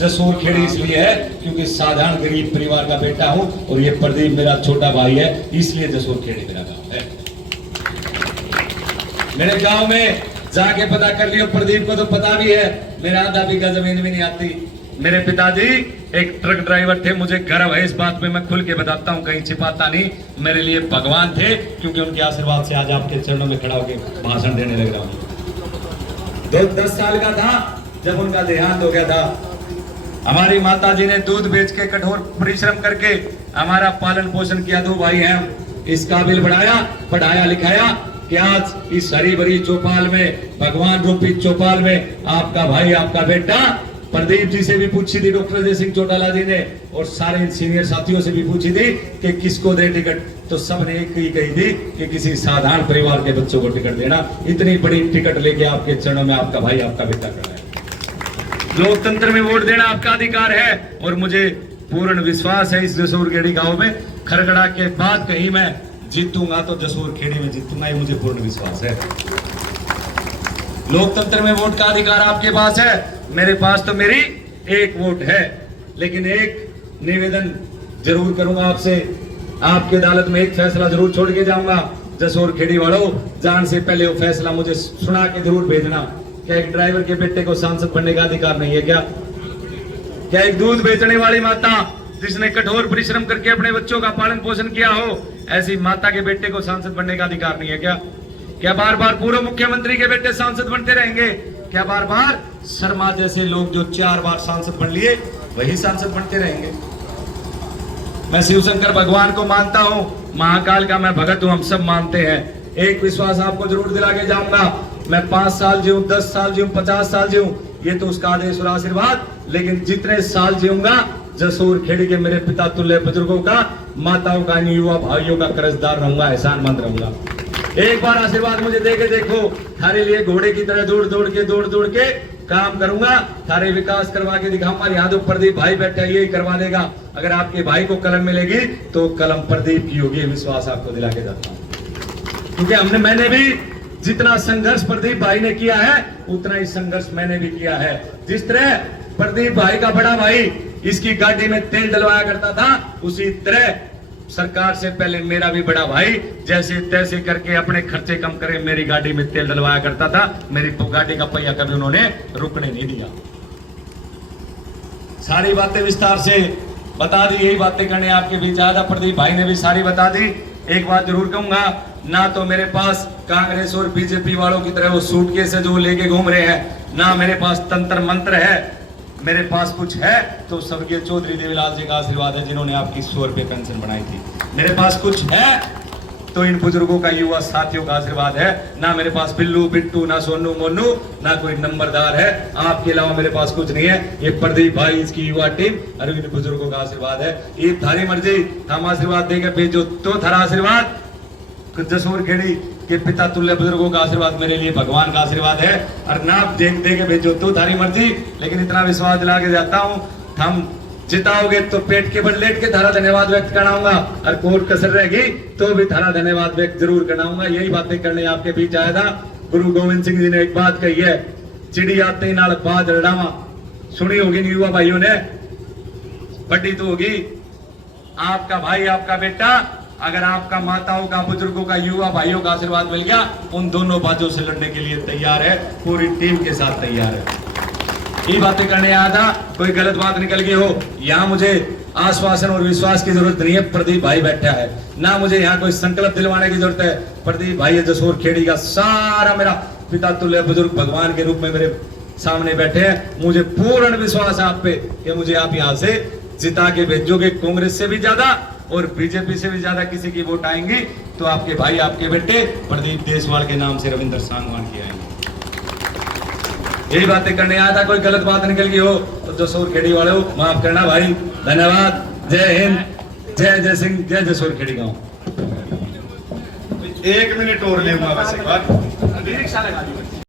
जसोर खेड़ी इसलिए है क्योंकि साधारण गरीब परिवार का बेटा हूं और ये प्रदीप मेरा छोटा भाई है, इसलिए जसोर खेड़ी मेरा गांव है। मेरे गांव में जाके पता कर लियो, प्रदीप को तो पता भी है, मेरा आधा बीघा जमीन भी नहीं आती। मेरे पिताजी एक ट्रक ड्राइवर थे, मुझे गर्व है इस बात पे, मैं खुल के बताता हूँ, कहीं छिपाता नहीं। मेरे लिए भगवान थे क्योंकि उनके आशीर्वाद से आज आपके चरणों में खड़ा होकर भाषण देने लग रहा हूँ। 10 साल का था जब उनका देहांत हो गया था। हमारी माता जी ने दूध बेच के कठोर परिश्रम करके हमारा पालन पोषण किया। 2 भाई हैं, इस काबिल बनाया, पढ़ाया लिखाया कि आज इस हरी भरी चौपाल में, भगवान रूपी चौपाल में आपका भाई, आपका बेटा प्रदीप जी से भी पूछी थी डॉक्टर जय सिंह चौटाला जी ने, और सारे सीनियर साथियों से भी पूछी थी कि किसको दे टिकट, तो सबने एक ही कही थी कि किसी साधारण परिवार के बच्चों को टिकट देना। इतनी बड़ी टिकट लेके आपके चरणों में आपका भाई, आपका बेटा खड़ा है। लोकतंत्र में वोट देना आपका अधिकार है और मुझे पूर्ण विश्वास है इस जसोर खेड़ी गांव में खरगड़ा के बाद कहीं मैं जीतूंगा तो जसोर खेड़ी में जीतूंगा, ये मुझे पूर्ण विश्वास है। लोकतंत्र में वोट का अधिकार आपके पास है, मेरे पास तो मेरी एक वोट है। लेकिन एक निवेदन जरूर करूंगा आपसे, आपकी अदालत में एक फैसला जरूर छोड़ के जाऊंगा। जसोर खेड़ी वालों, जान से पहले वो फैसला मुझे सुना के जरूर भेजना। क्या एक ड्राइवर के बेटे को सांसद बनने का अधिकार नहीं है क्या? क्या एक दूध बेचने वाली माता जिसने कठोर परिश्रम करके अपने बच्चों का पालन पोषण किया हो, ऐसी माता के बेटे को सांसद बनने का अधिकार नहीं है क्या? क्या बार बार पूर्व मुख्यमंत्री के बेटे सांसद बनते रहेंगे? क्या बार बार शर्मा जैसे लोग जो 4 बार सांसद बन लिए वही सांसद बनते रहेंगे? मैं शिवशंकर भगवान को मानता हूं, महाकाल का मैं भगत हूं, हम सब मानते हैं। एक विश्वास आपको जरूर दिला के जाऊंगा, मैं 5 साल जीऊं, 10 साल जीऊं, 50 साल जीऊं, ये तो उसका आदेश और आशीर्वाद, लेकिन जितने साल जीऊंगा जसोर खेड़ी के मेरे पिता तुल्य बुजुर्गों का, माताओं का, युवा भाइयों का कर्जदार रहूंगा, एहसानमंद रहूंगा। एक बार आशीर्वाद मुझे दे के देखो, थारे लिए घोड़े की तरह दौड़ दौड़ के काम करूंगा, थारे विकास करवा के दिखाऊंगा। यहाँ तो प्रदीप भाई बैठा यही करवा देगा। अगर आपके भाई को कलम मिलेगी तो कलम प्रदीप की होगी, विश्वास आपको दिला के जाता हूं। क्योंकि मैंने भी जितना संघर्ष प्रदीप भाई ने किया है उतना ही संघर्ष मैंने भी किया है। जिस तरह प्रदीप भाई का बड़ा भाई इसकी गाड़ी में तेल डलवाया करता था, उसी तरह सरकार से पहले मेरा भी बड़ा भाई जैसे तैसे करके अपने खर्चे कम करे मेरी गाड़ी में तेल डलवाया करता था। मेरी गाड़ी का पहिया कभी उन्होंने रुकने नहीं दिया। सारी बातें विस्तार से बता दी, यही बातें करने आपके बीच आया था। प्रदीप भाई ने भी सारी बता दी। एक बात जरूर कहूंगा, ना तो मेरे पास कांग्रेस और बीजेपी वालों की तरह वो सूटकेस है जो लेके घूम रहे हैं, ना मेरे पास तंत्र मंत्र है। मेरे पास कुछ है तो स्वर्गीय चौधरी देवीलाल जी का आशीर्वाद है जिन्होंने आपकी 100 रुपये पेंशन बनाई थी। मेरे पास कुछ है तो इन बुजुर्गों का, युवा साथियों का आशीर्वाद है। ना मेरे पास बिल्लू बिट्टू, ना सोनू मोनू, ना कोई नंबरदार है। आपके अलावा मेरे पास कुछ नहीं है। ये प्रदीप भाई, इसकी युवा टीम और इन बुजुर्गों का आशीर्वाद है। ये थारी मर्जी, हम आशीर्वाद देकर भेजो तो थारा आशीर्वाद, जसोर खेड़ी के पिता तुल्य बुजुर्गों का आशीर्वाद मेरे लिए भगवान का आशीर्वाद है। और ना देख दे के भेजो तो थारी मर्जी, लेकिन इतना विश्वास दिला के जाता हूं, हम जिताओगे तो पेट के बल लेट के थारा धन्यवाद व्यक्त कराऊंगा, और कोर्ट कसर रहेगी तो भी थारा धन्यवाद व्यक्त जरूर कराऊंगा। यही बातें करने आपके बीच आया था। गुरु गोविंद सिंह जी ने एक बात कही है, चिड़ी आते नाल बाज रड़ावा, सुनी होगी युवा भाइयों ने, बड़ी तो होगी। आपका भाई, आपका बेटा, अगर आपका माताओं का, बुजुर्गों का, युवा भाइयों का आशीर्वाद मिल गया, उन दोनों बाजों से लड़ने के लिए तैयार है, पूरी टीम के साथ तैयार है। ये बातें करने आया था, कोई गलत बात निकल गई हो, यहाँ मुझे आश्वासन और विश्वास की जरूरत नहीं है। प्रदीप भाई बैठा है, ना मुझे यहाँ कोई संकल्प दिलवाने की जरूरत है। प्रदीप भाई है जसोर खेड़ी का, सारा मेरा पिता तुल्य बुजुर्ग भगवान के रूप में मेरे सामने बैठे हैं। मुझे पूर्ण विश्वास है आप पे कि मुझे आप यहाँ से जिता के भेजोगे। कांग्रेस से भी ज्यादा और बीजेपी से भी ज्यादा किसी की वोट आएंगी तो आपके भाई, आपके बेटे प्रदीप देशवाल के नाम से रविंद्र सांगवान की आएंगे। यही बातें करने आया था, कोई गलत बात निकल गई हो तो जसोर खेड़ी वाले हो माफ करना भाई। धन्यवाद। जय हिंद, जय जय सिंह, जय जसोर खेड़ी गांव। 1 मिनट और लेऊंगा वैसे बात।